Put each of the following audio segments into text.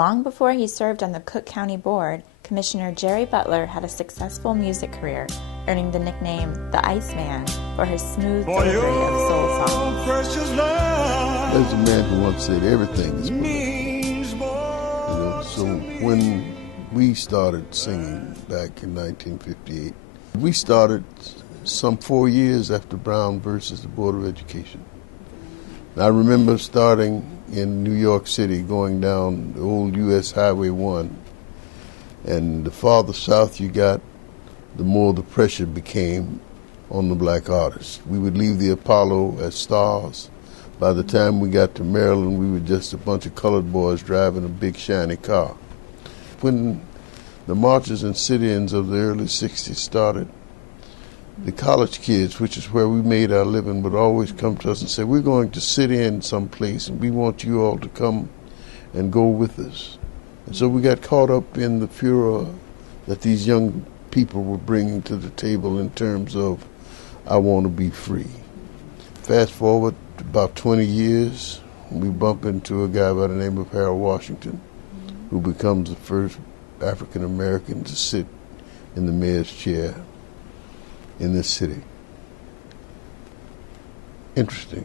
Long before he served on the Cook County Board, Commissioner Jerry Butler had a successful music career, earning the nickname the Iceman for his smooth delivery of soul songs. There's a man who once said everything is political. So when we started singing back in 1958, we started some 4 years after Brown versus the Board of Education. I remember starting in New York City, going down the old U.S. Highway 1, and the farther south you got, the more the pressure became on the black artists. We would leave the Apollo as stars. By the time we got to Maryland, we were just a bunch of colored boys driving a big shiny car. When the marches and sit-ins of the early 60s started, the college kids, which is where we made our living, would always come to us and say, we're going to sit in someplace and we want you all to come and go with us. And so we got caught up in the furor that these young people were bringing to the table in terms of, I want to be free. Fast forward about 20 years, we bump into a guy by the name of Harold Washington, who becomes the first African American to sit in the mayor's chair in this city. Interesting.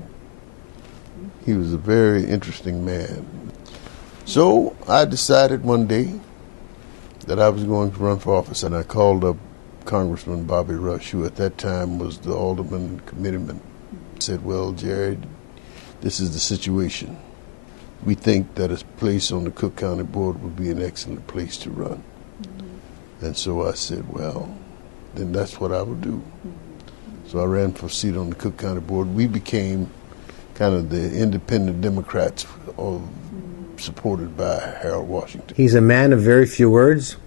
He was a very interesting man. So I decided one day that I was going to run for office, and I called up Congressman Bobby Rush, who at that time was the alderman and committeeman. Said, well, Jared, this is the situation. We think that a place on the Cook County Board would be an excellent place to run. And so I said, well, then that's what I would do. So I ran for a seat on the Cook County Board. We became kind of the independent Democrats, supported by Harold Washington. He's a man of very few words,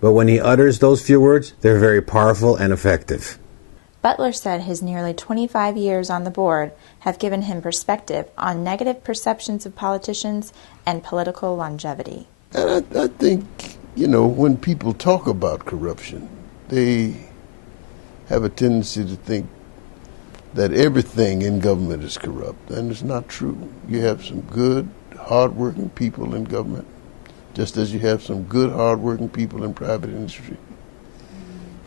but when he utters those few words, they're very powerful and effective. Butler said his nearly 25 years on the board have given him perspective on negative perceptions of politicians and political longevity. And I think, when people talk about corruption, they have a tendency to think that everything in government is corrupt, and it's not true. You have some good, hard-working people in government, just as you have some good, hard-working people in private industry.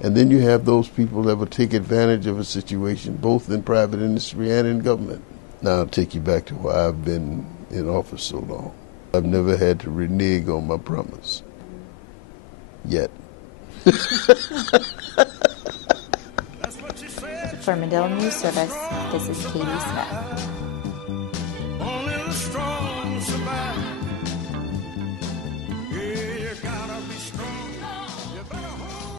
And then you have those people that will take advantage of a situation, both in private industry and in government. Now I'll take you back to why I've been in office so long. I've never had to renege on my promise. Yet. For Medill News Service, this is Katie Smith.